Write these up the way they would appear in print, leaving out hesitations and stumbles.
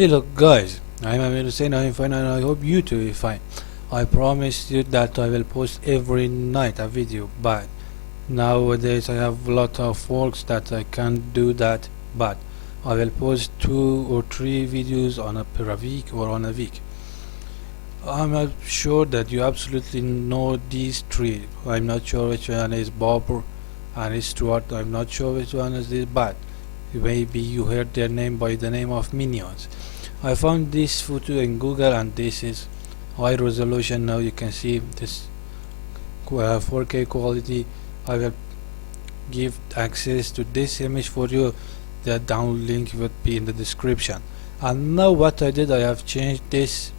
Hello guys, I'm Amir Hussein. I'm fine and I hope you too are fine. I promised you that I will post every night a video, but nowadays I have a lot of works that I can't do that, but I will post 2 or 3 videos on per week or on a week. I'm not sure that you absolutely know these 3. I'm not sure which one is Bob and Stuart. I'm not sure which one is this, but maybe you heard their name by the name of Minions. I found this photo in Google and this is high resolution. Now you can see this 4K quality. I will give access to this image for you. The download link would be in the description. And now what I did, I have changed this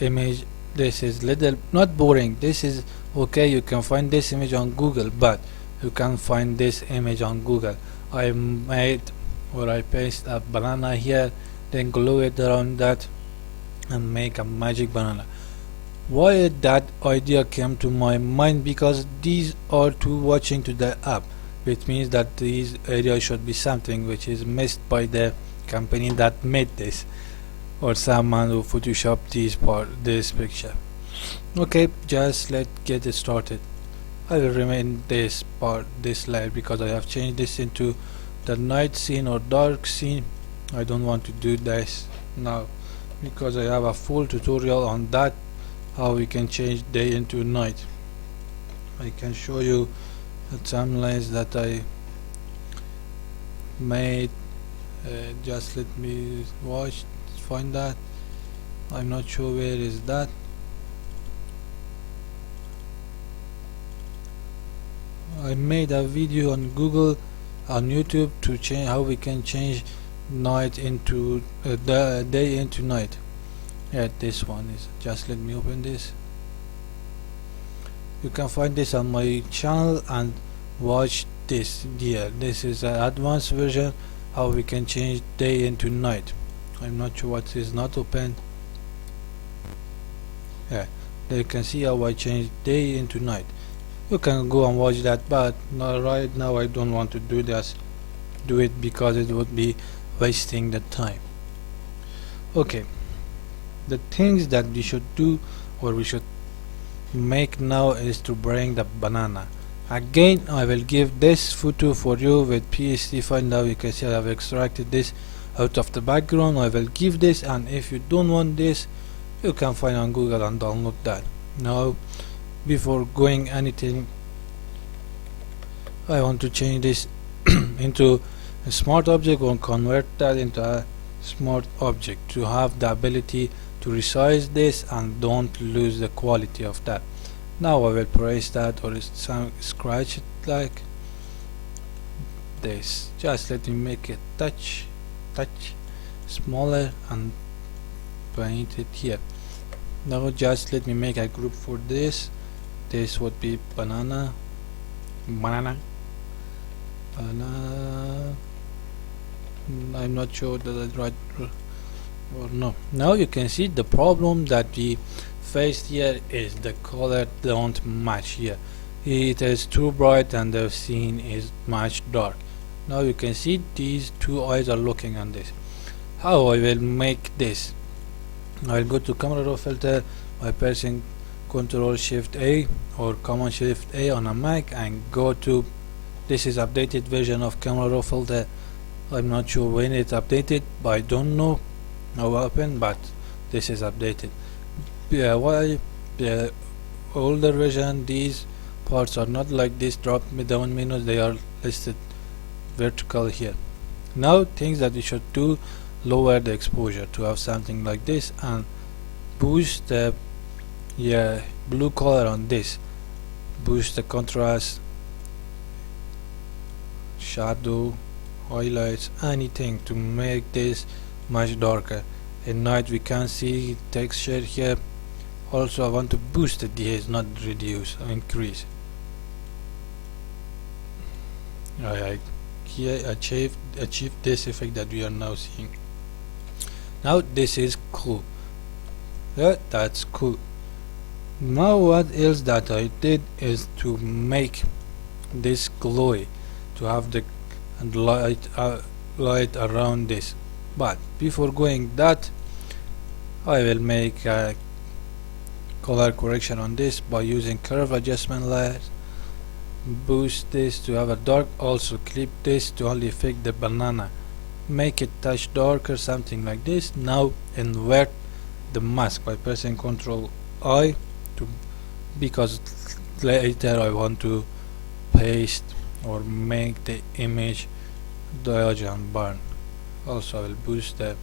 image. This is little not boring. This is okay. You can find this image on Google, but you can find this image on Google. I made or I paste a banana here, then glue it around that and make a magic banana. Why that idea came to my mind? Because these are 2 watching to the app, which means that this area should be something which is missed by the company that made this, or someone who photoshopped this picture. Okay, just let's get it started. I will remain this layer because I have changed this into the night scene or dark scene. I don't want to do this now because I have a full tutorial on that, how we can change day into night. I can show you the timelines that I made. Just let me find that. I'm not sure where is that. I made a video on Google, on YouTube, to change how we can change night into the day into night. Yeah, this one is. Just let me open this. You can find this on my channel and watch this here. This is an advanced version how we can change day into night. I'm not sure what is not open. Yeah, there you can see how I change day into night. You can go and watch that, but not right now. I don't want to do it because it would be wasting the time. Okay, the things that we should do or we should make now is to bring the banana. Again, I will give this photo for you with PSD file. Now you can see I have extracted this out of the background. I will give this, and if you don't want this, you can find on Google and download that. Now, before going anything, I want to change this into a smart object or convert that into a smart object to have the ability to resize this and don't lose the quality of that. Now I will press that or scratch it like this. Just let me make it touch smaller and paint it here. Now just let me make a group for this. This would be banana. I'm not sure that I right or no. Now you can see the problem that we faced here is the color don't match here. It is too bright and the scene is much dark. Now you can see these 2 eyes are looking on this. How I will make this? I will go to camera raw filter by pressing Ctrl Shift A or Command Shift A on a Mac and go to, this is updated version of camera raw filter. I'm not sure when it's updated, but I don't know how open, but this is updated. While the older version, these parts are not like this drop down menus, they are listed vertical here. Now things that we should do: lower the exposure to have something like this and boost the blue color on this, boost the contrast, shadow, highlights, anything to make this much darker. At night we can see texture here. Also I want to boost it here, not reduce or increase. I achieved this effect that we are now seeing. Now this is cool. Yeah, that's cool. Now what else that I did is to make this glowy, to have the light around this. But before going that, I will make a color correction on this by using curve adjustment layers. Boost this to have a dark, also clip this to only affect the banana, make it touch darker, something like this. Now invert the mask by pressing Ctrl I to, because later I want to paste or make the image dodge and burn. Also I will boost the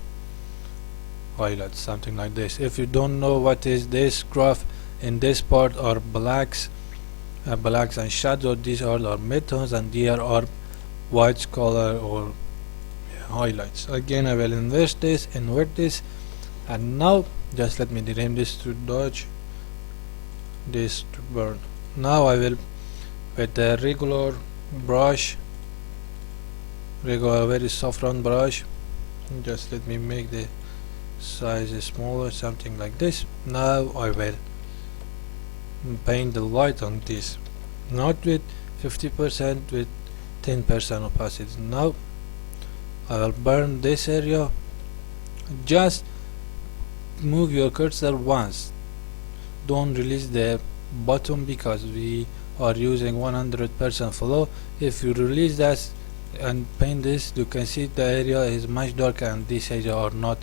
highlight, something like this. If you don't know what is this graph, in this part are blacks and shadow, these are our midtones, and here are white color or highlights. Again I will invert this, and now just let me rename this to dodge, this to burn. Now I will, with the regular brush, very soft round brush, just let me make the size smaller, something like this. Now I will paint the light on this, not with 50%, with 10% opacity. Now I will burn this area. Just move your cursor once, don't release the button because we are using 100% flow. If you release that and paint this, you can see the area is much darker and this area are not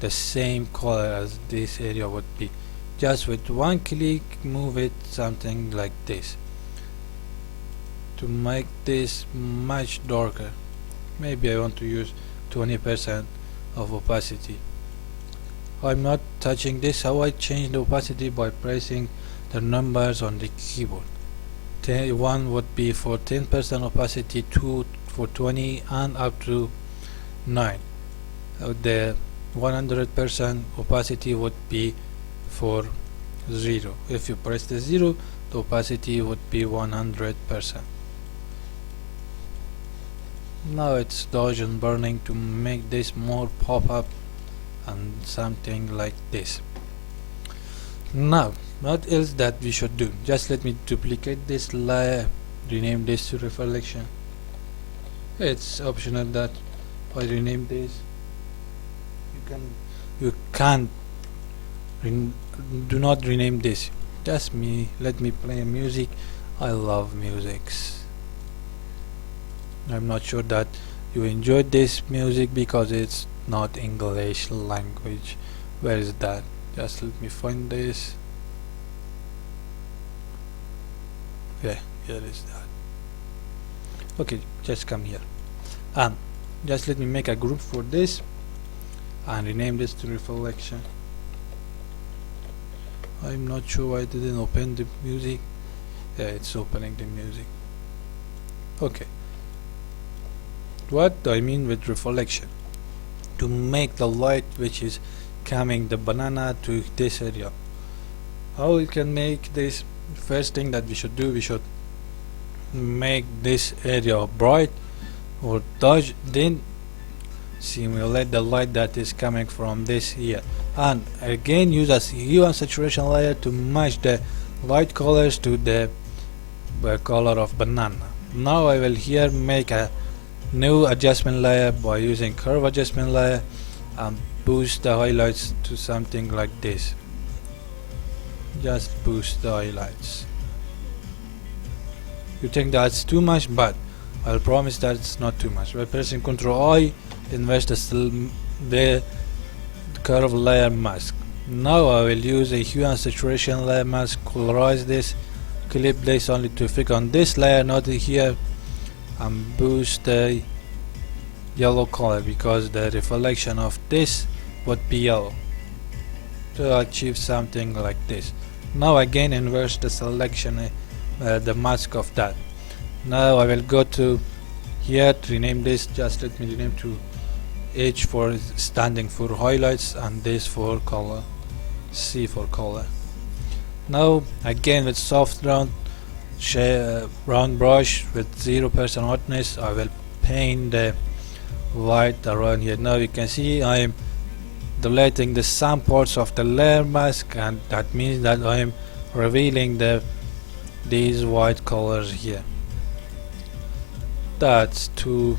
the same color as this area would be. Just with one click move it something like this to make this much darker. Maybe I want to use 20% of opacity. I'm not touching this. How I change the opacity? By pressing the numbers on the keyboard. 1 would be for 10% opacity, 2 for 20, and up to 9. The 100% opacity would be for 0. If you press the 0, the opacity would be 100%. Now it's dodge and burning to make this more pop up and something like this. Now what else that we should do? Just let me duplicate this layer, rename this to reflection. It's optional that I rename this. You can't do not rename this. Just let me play music. I love musics. I'm not sure that you enjoyed this music because it's not English language. Where is that? Just let me find this. Yeah, here is that. Okay, just come here and just let me make a group for this and rename this to reflection. I'm not sure why I didn't open the music. Yeah, it's opening the music. Okay, what do I mean with reflection? To make the light which is coming the banana to this area. How we can make this? First thing that we should do, we should make this area bright or dodge, then simulate the light that is coming from this here, and again use a hue and saturation layer to match the light colors to the color of banana. Now I will here make a new adjustment layer by using curve adjustment layer and boost the highlights to something like this. Just boost the highlights. You think that's too much, but I'll promise that it's not too much. By pressing Ctrl I, invert the curve layer mask. Now I will use a hue and saturation layer mask, colorize this, clip this only to affect on this layer, not here, and boost the yellow color because the reflection of this would be yellow to achieve something like this. Now again invert the selection, the mask of that. Now I will go to here to rename this. Just let me rename to H for standing for highlights and this for color, C for color. Now again with soft round brush with 0% hardness, I will paint the white around here. Now you can see I am deleting the some parts of the layer mask, and that means that I am revealing these white colors here. That's too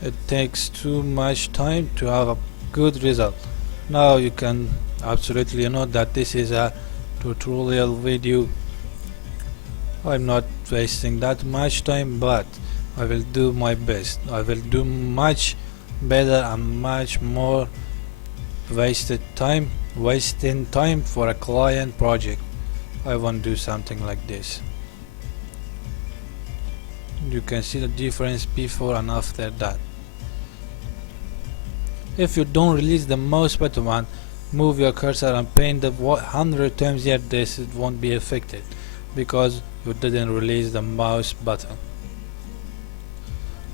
It takes too much time to have a good result. Now you can absolutely know that this is a tutorial video. I'm not wasting that much time, but I will do my best. I will do much better and much more wasting time for a client project. I want to do something like this. You can see the difference before and after that. If you don't release the mouse button and move your cursor and paint the 100 times, yet this won't be affected because you didn't release the mouse button.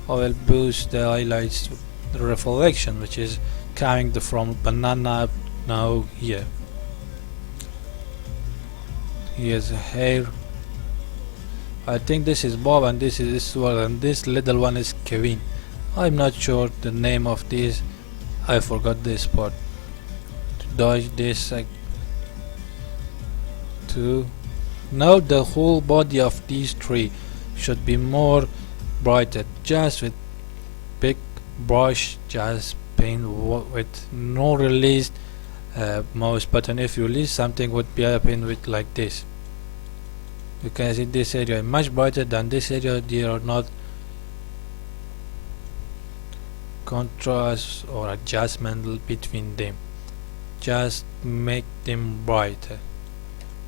I will boost the highlights, the reflection, which is coming from banana now here. Here's hair. I think this is Bob and this is Iswar and this little one is Kevin. I'm not sure the name of this. I forgot this part. To dodge this to now the whole body of these three should be more brighter, just with big brush, just paint with no released mouse button. If you release something would be happening with like this. You can see this area much brighter than this area. There are not contrast or adjustment between them, just make them brighter.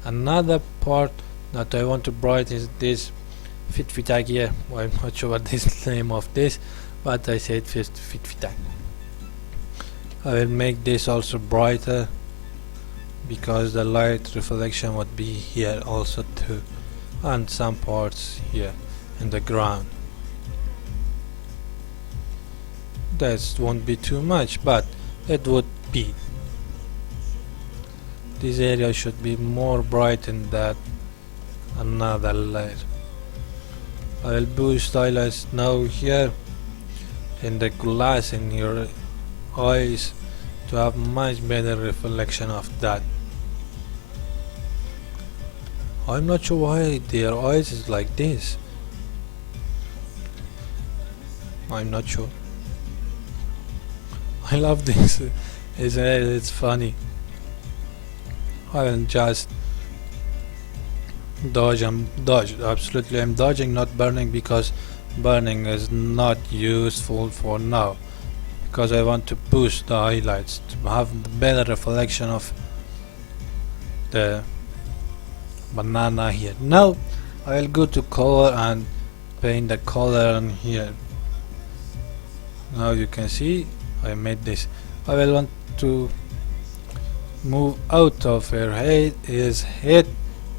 Another part that I want to brighten is this fit tag here. Well, I'm not sure what this name of this, but I said fit tag. I will make this also brighter because the light reflection would be here also too, and some parts here in the ground. That won't be too much, but it would be. This area should be more bright than that another layer. I will boost highlights now here in the glass in your eyes to have much better reflection of that. I'm not sure why their eyes is like this. I'm not sure. I love this. It's funny. I will just dodge and dodge. Absolutely, I'm dodging, not burning, because burning is not useful for now. Because I want to boost the highlights to have the better reflection of the banana here. Now I will go to color and paint the color on here. Now you can see I made this. I will want to move out of her head, his head,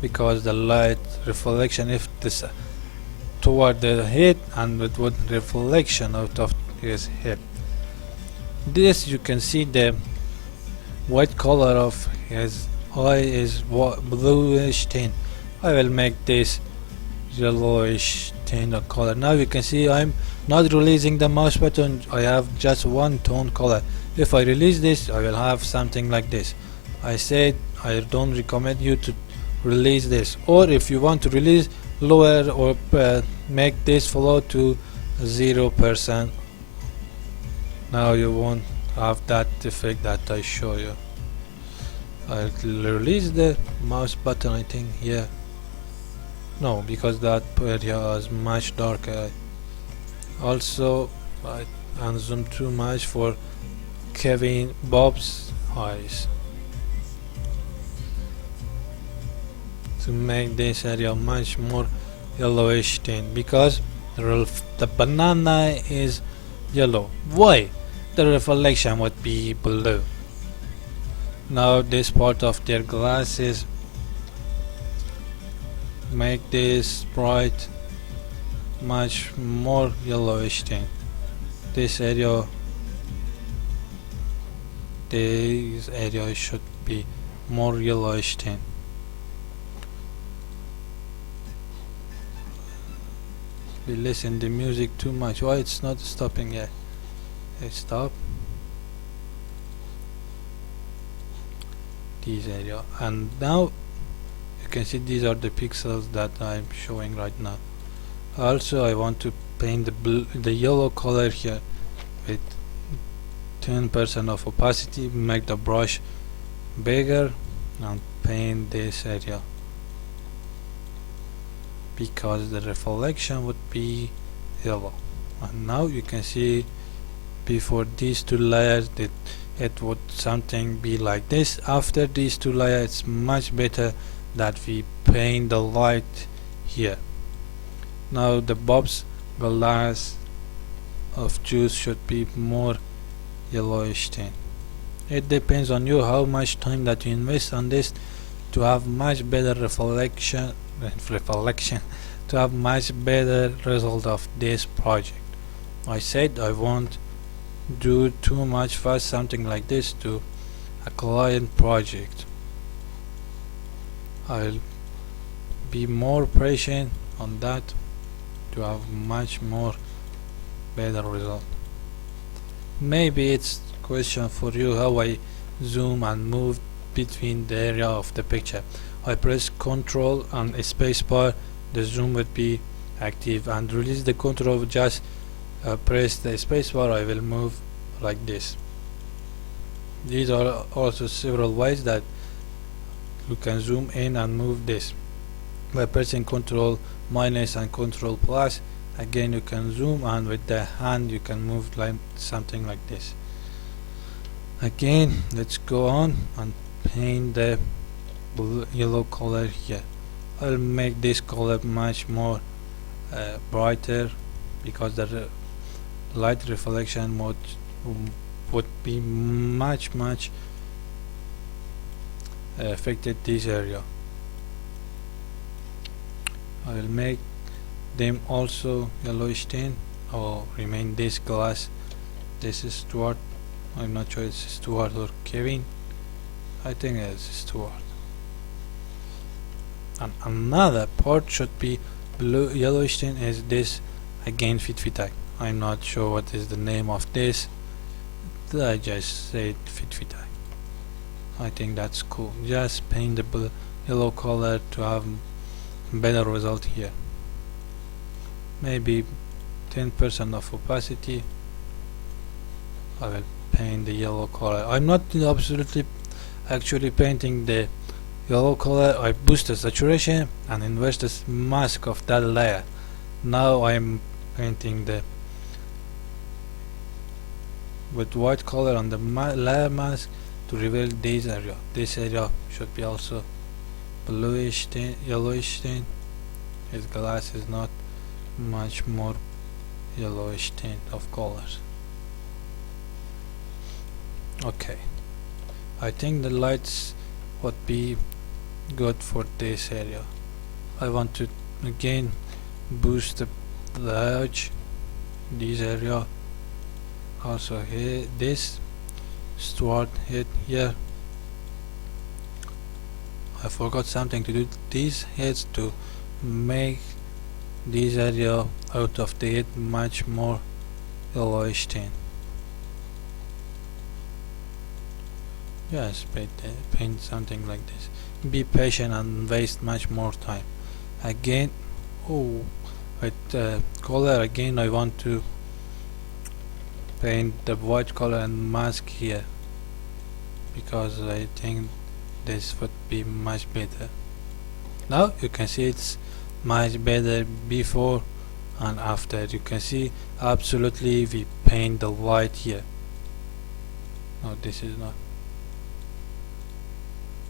because the light reflection if this toward the head and it would reflection out of his head. This you can see the white color of his eye is bluish tint. I will make this yellowish tint of color. Now you can see I'm not releasing the mouse button. I have just one tone color. If I release this, I will have something like this. I said I don't recommend you to release this, or if you want to release, lower or make this flow to 0%. Now you won't have that effect that I show you. I'll release the mouse button, I think here. No, because that area is much darker. Also, I unzoom too much for Kevin Bob's eyes to make this area much more yellowish tint, because the banana is yellow. Why? The reflection would be blue. Now this part of their glasses, make this bright, much more yellowish tint. This area should be more yellowish tint. We listen to music too much. Why it's not stopping yet? It stop. This area, and now you can see these are the pixels that I'm showing right now. Also, I want to paint the yellow color here. with 10% of opacity, make the brush bigger and paint this area because the reflection would be yellow. And now you can see before these two layers that it would something be like this. After these two layers it's much better that we paint the light here. Now the Bob's glass of juice should be more yellowish tint. It depends on you how much time that you invest on this to have much better reflection to have much better result of this project. I said I won't do too much fast something like this to a client project. I'll be more patient on that to have much more better result. Maybe it's question for you how I zoom and move between the area of the picture. I press Ctrl and spacebar, the zoom would be active, and release the control, just press the spacebar, I will move like this. These are also several ways that you can zoom in and move this. By pressing Ctrl minus and Ctrl plus, again you can zoom, and with the hand you can move like something like this. Again, let's go on and paint the yellow color here. I'll make this color much more brighter because the light reflection mode would be much affected this area. I will make them also yellowish tint or remain this glass. This is Stuart. I'm not sure it's Stuart or Kevin. I think it's Stuart. And another part should be blue yellowish tint is this again Fit-Fi-Tag. I'm not sure what is the name of this. I just said Fit-Fi-Tag. I think that's cool. Just paint the blue yellow color to have better result here. Maybe 10% of opacity. I will paint the yellow color. I'm not absolutely actually painting the yellow color. I boost the saturation and invert the mask of that layer. Now I'm painting the with white color on the layer mask to reveal this area. This area should be also bluish tint, yellowish tint. His glass is not much more yellowish tint of colors. Okay, I think the lights would be good for this area. I want to again boost the edge, this area, also here, this Stuart head here. I forgot something to do these heads to make this area out of the head much more yellowish tint. Just paint something like this. Be patient and waste much more time. Again, with color again I want to paint the white color and mask here because I think this would be much better. Now you can see it's much better before and after. You can see absolutely we paint the light here. No, this is not.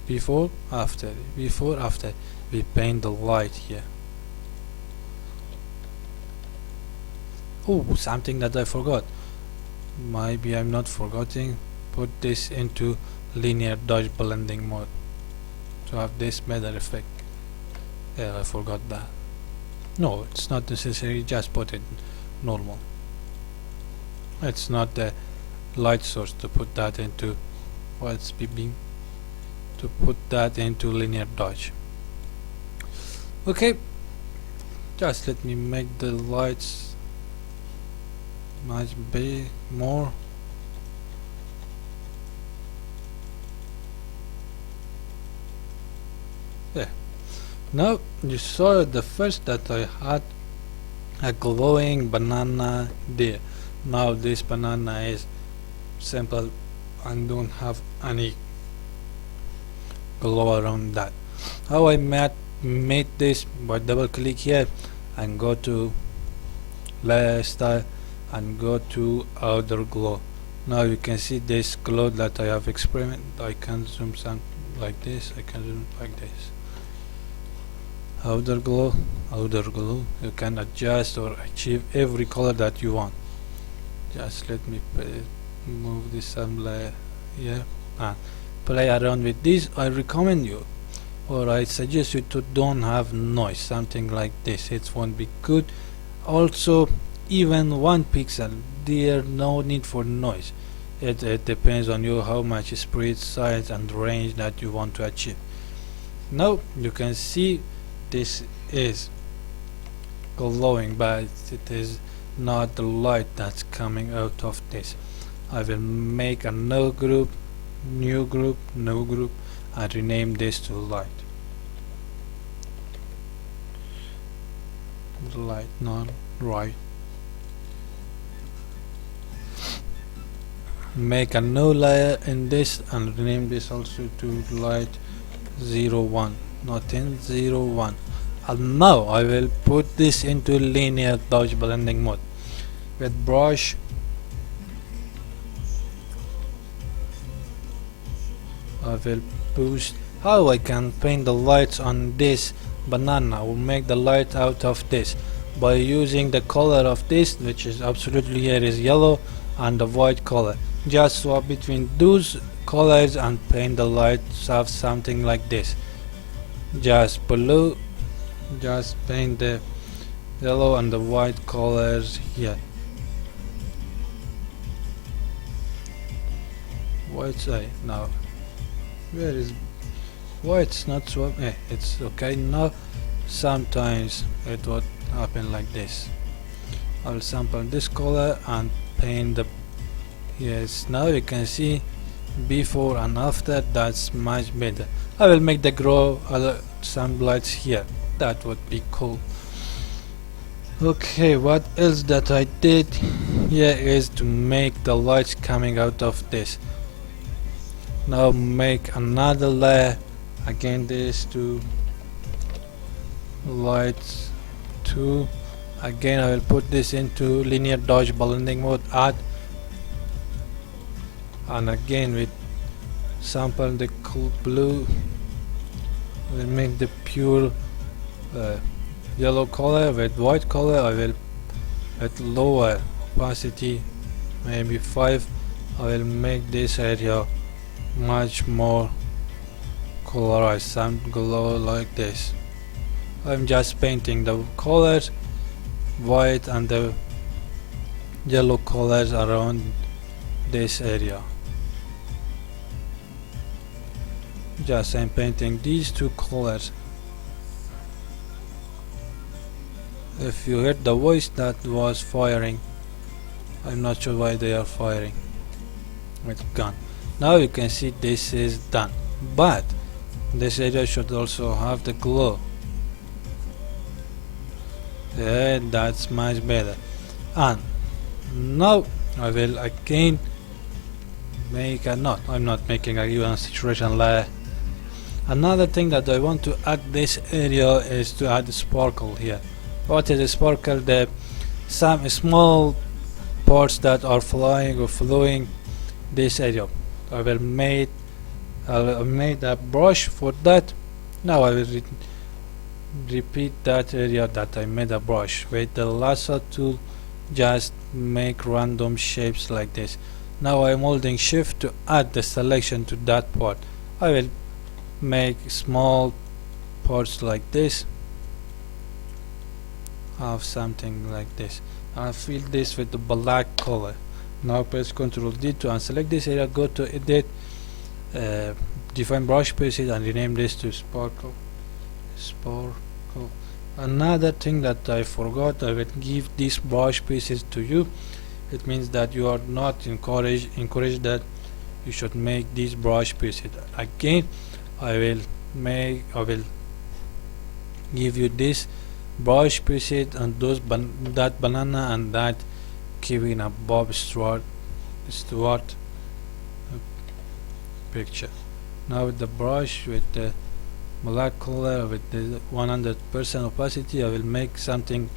Before after we paint the light here. Oh, something that I forgot. Maybe I'm not forgetting. Put this into linear dodge blending mode to have this better effect. Yeah, I forgot that. No, it's not necessary, just put it normal. It's not the light source to put that into what's being to put that into linear dodge. Okay, just let me make the lights much big more. There. Now you saw the first that I had a glowing banana there. Now this banana is simple and don't have any glow around that. How I made this by double click here and go to layer style and go to outer glow. Now you can see this glow that I have experimented. I can zoom some like this, I can zoom like this. Outer glow, outer glow. You can adjust or achieve every color that you want. Just let me move this some layer here and play around with this. I recommend you, or I suggest you to don't have noise, something like this. It won't be good. Also, even 1 pixel, there no need for noise. It depends on you how much spread, size and range that you want to achieve. Now you can see this is glowing, but it is not the light that's coming out of this. I will make a new group, and rename this to light. Light, not right. Make a new layer in this and rename this also to light 01, not in 01. And now I will put this into linear dodge blending mode with brush. I will boost. How I can paint the lights on this banana or make the light out of this by using the color of this, which is absolutely here is yellow, and the white color. Just swap between those colors and paint the lights of something like this. Just below, just paint the yellow and the white colors here. White side now. Where is white's not swap? It's okay now. Sometimes it would happen like this. I will sample this color and paint the. Yes, now you can see before and after. That's much better. I will make the grow some lights here. That would be cool. Okay, what else that I did here is to make the lights coming out of this. Now make another layer. Again, this to lights 2. Again, I will put this into linear dodge blending mode, add, and again with sample the cool blue. We'll make the pure yellow color. With white color I will at lower opacity, maybe 5, I will make this area much more colorized, some glow like this. I'm just painting the colors, white and the yellow colors around this area. Just I'm painting these 2 colors. If you heard the voice, that was firing. I'm not sure why they are firing. It's gone. Now you can see this is done, but this area should also have the glow. Yeah, that's much better. And now I will again make a knot. I'm not making a even saturation layer. Another thing that I want to add this area is to add sparkle here. What is a sparkle? Some small parts that are flying or flowing this area. I will made a brush for that. Now I will repeat that area that I made a brush with the lasso tool. Just make random shapes like this. Now I'm holding shift to add the selection to that part. I will make small parts like this, have something like this. I fill this with the black color. Now press Ctrl D to unselect this area, go to edit, define brush preset and rename this to sparkle. Another thing that I forgot, I will give this brush preset to you. It means that you are not encouraged that you should make this brush preset. Again, I will give you this brush preset and that banana and that giving a Bob Stewart picture. Now with the brush, with the black color, with the 100% opacity, I will make something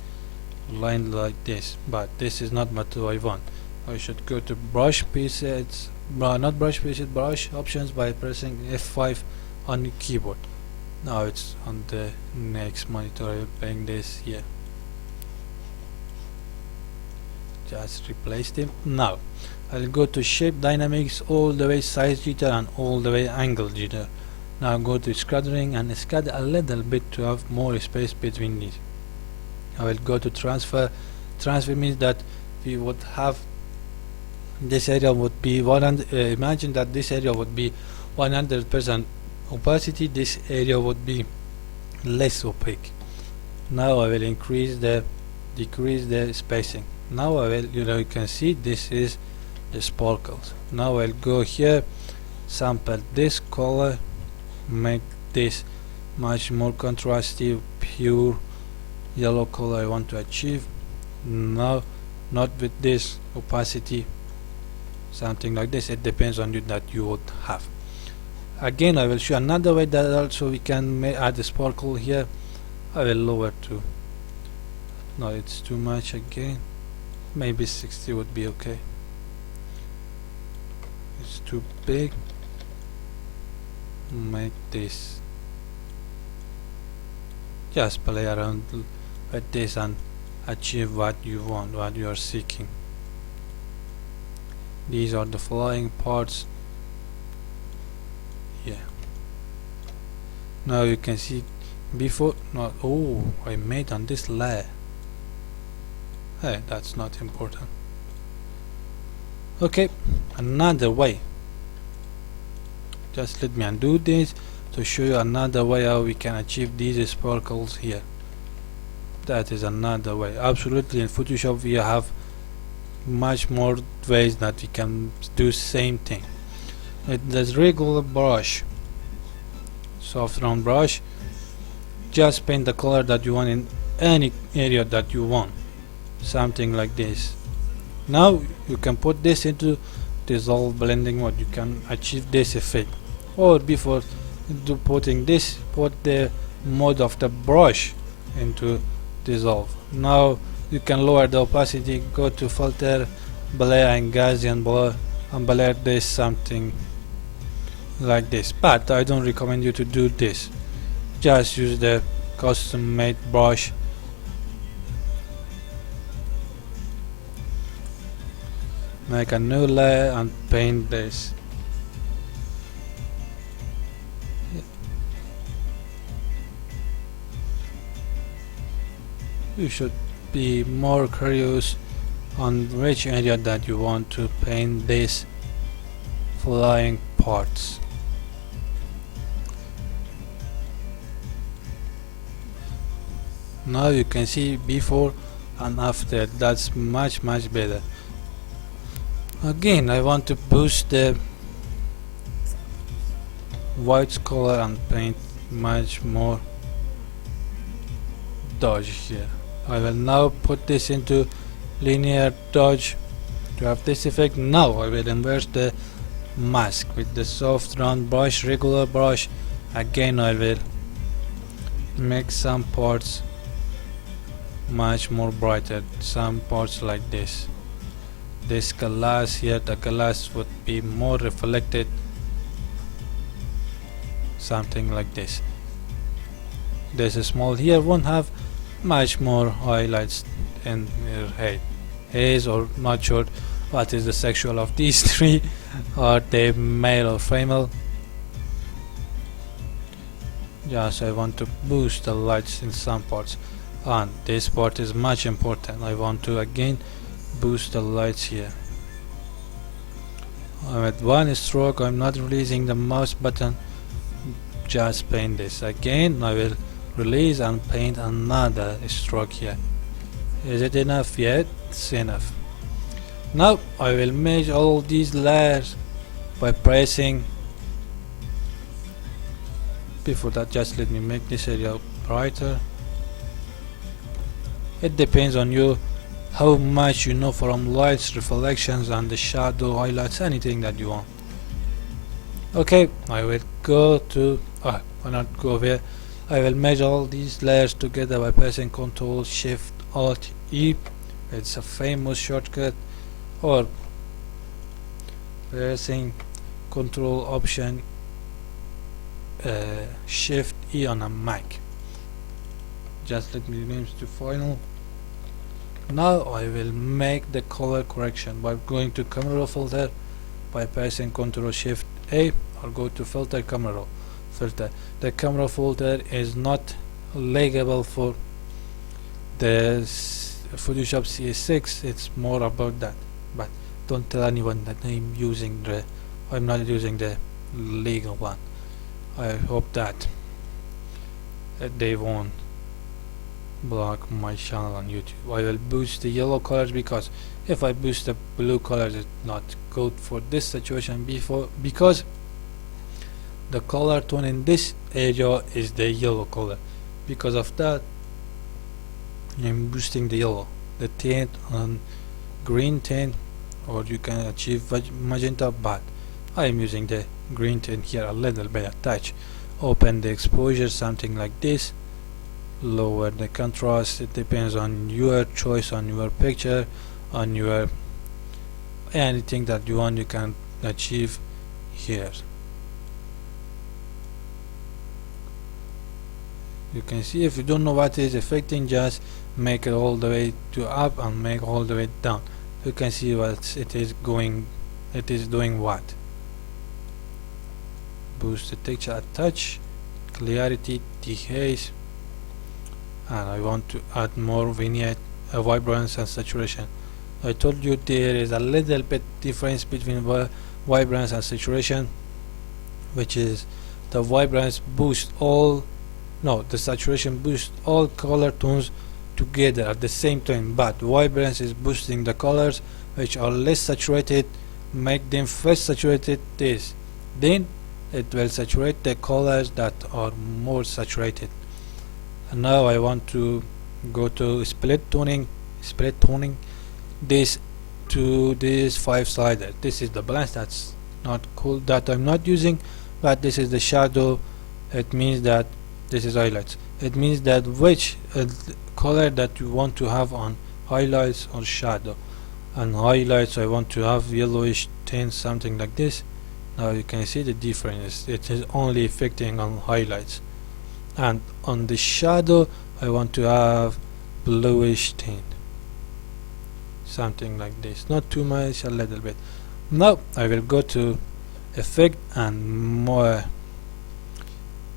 line like this, but this is not what I want. I should go to brush presets, not brush preset, brush options by pressing F5 on the keyboard. Now it's on the next monitor. I will bring this here. Just replace them. Now I'll go to shape dynamics, all the way size jitter and all the way angle jitter. Now go to scattering and scatter a little bit to have more space between these. I will go to transfer. Transfer means that we would have this area would be 100. Imagine that this area would be 100% opacity. This area would be less opaque. Now I will decrease the spacing. Now I will, you can see this is the sparkles. Now I'll go here, sample this color, make this much more contrasty, pure yellow color I want to achieve. Now not with this opacity, something like this. It depends on you that you would have. Again, I will show another way that also we can add a sparkle here. I will lower to, no, it's too much again. Maybe 60 would be okay. It's too big. Make this. Just play around with this and achieve what you want, what you are seeking. These are the flying parts. Yeah. Now you can see before, not, oh, I made on this layer. Hey, that's not important. Okay, another way. Just let me undo this to show you another way how we can achieve these sparkles here. That is another way. Absolutely, in Photoshop we have much more ways that we can do same thing. With this regular brush, soft round brush, just paint the color that you want in any area that you want. Something like this. Now you can put this into dissolve blending mode. You can achieve this effect. Or before putting this, put the mode of the brush into dissolve. Now you can lower the opacity, go to filter, blur and Gaussian blur, and blur this something like this. But I don't recommend you to do this. Just use the custom made brush. Make a new layer and paint this. You should be more curious on which area that you want to paint these flying parts. Now you can see before and after. That's much better. Again, I want to boost the white color and paint much more dodge here. I will now put this into linear dodge to have this effect. Now I will invert the mask with the soft round brush, regular brush. Again, I will make some parts much more brighter, some parts like this. This glass here, the glass would be more reflected, something like this. This small here won't have much more highlights in your head. Haze or not sure what is the sexual of these three, are they male or female. Just I want to boost the lights in some parts, and this part is much important. I want to again boost the lights here. With one stroke, I'm not releasing the mouse button, just paint this. Again, I will release and paint another stroke here. Is it enough yet? It's enough. Now I will merge all these layers by pressing. Before that, just let me make this area brighter. It depends on you how much you know from lights, reflections, and the shadow, highlights, anything that you want. Okay, I will go to why not go here. I will merge all these layers together by pressing Ctrl Shift Alt E. It's a famous shortcut, or pressing Ctrl Option Shift E on a Mac. Just let me name to final. Now I will make the color correction by going to camera filter by pressing Ctrl Shift A, or go to filter camera filter. The camera filter is not legible for the Photoshop CS6. It's more about that, but don't tell anyone that I'm not using the legal one. I hope that they won't block my channel on YouTube. I will boost the yellow colors, because if I boost the blue colors, it's not good for this situation because the color tone in this area is the yellow color. Because of that, I'm boosting the yellow. The tint on green tint, or you can achieve magenta, but I'm using the green tint here a little bit, a touch. Open the exposure, something like this. Lower the contrast. It depends on your choice, on your picture, on your anything that you want, you can achieve here. You can see, if you don't know what is affecting, just make it all the way to up and make all the way down. You can see what it is doing what. Boost the texture a touch, clarity, dehaze, and I want to add more vignette, vibrance and saturation. I told you there is a little bit difference between vibrance and saturation, which is the vibrance the saturation boosts all color tones together at the same time, but vibrance is boosting the colors which are less saturated, make them first saturated, then it will saturate the colors that are more saturated. And now I want to go to split toning this to this 5 slider. This is the balance, that's not cool, that I'm not using, but this is the shadow. It means that this is highlights. It means that which color that you want to have on highlights or shadow. And highlights, I want to have yellowish tint, something like this. Now you can see the difference. It is only affecting on highlights, and on the shadow I want to have bluish tint, something like this, not too much, a little bit. Now I will go to effect and more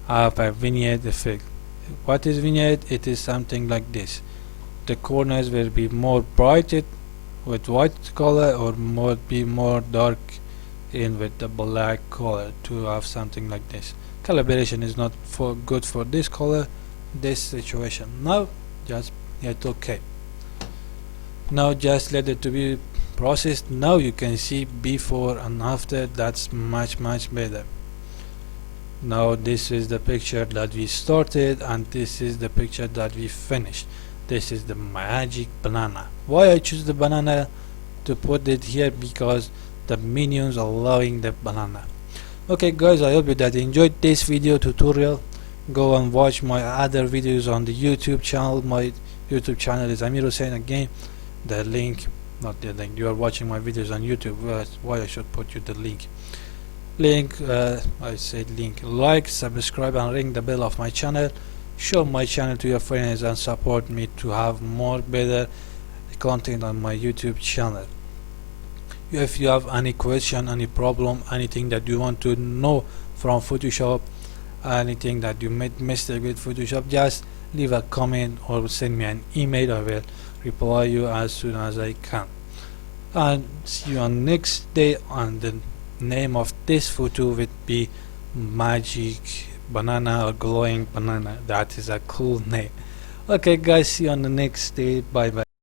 have a vignette effect. What is vignette? It is something like this. The corners will be more brighted with white color, or be more dark in with the black color, to have something like this. Calibration is not good for this color, this situation. Now just hit OK. Now just let it to be processed. Now you can see before and after. That's much better. Now this is the picture that we started, and this is the picture that we finished. This is the magic banana. Why I choose the banana to put it here? Because the minions are loving the banana. Okay guys, I hope that you enjoyed this video tutorial. Go and watch my other videos on the YouTube channel. My YouTube channel is Amir Hussein again. The link, not the link, you are watching my videos on YouTube. Why I should put you the link. I said link. Like, subscribe and ring the bell of my channel. Show my channel to your friends and support me to have more better content on my YouTube channel. If you have any question, any problem, anything that you want to know from Photoshop, anything that you made mistake with Photoshop, just leave a comment or send me an email. I will reply you as soon as I can. And see you on next day. And the name of this photo would be Magic Banana or Glowing Banana. That is a cool name. Okay guys, see you on the next day. Bye bye.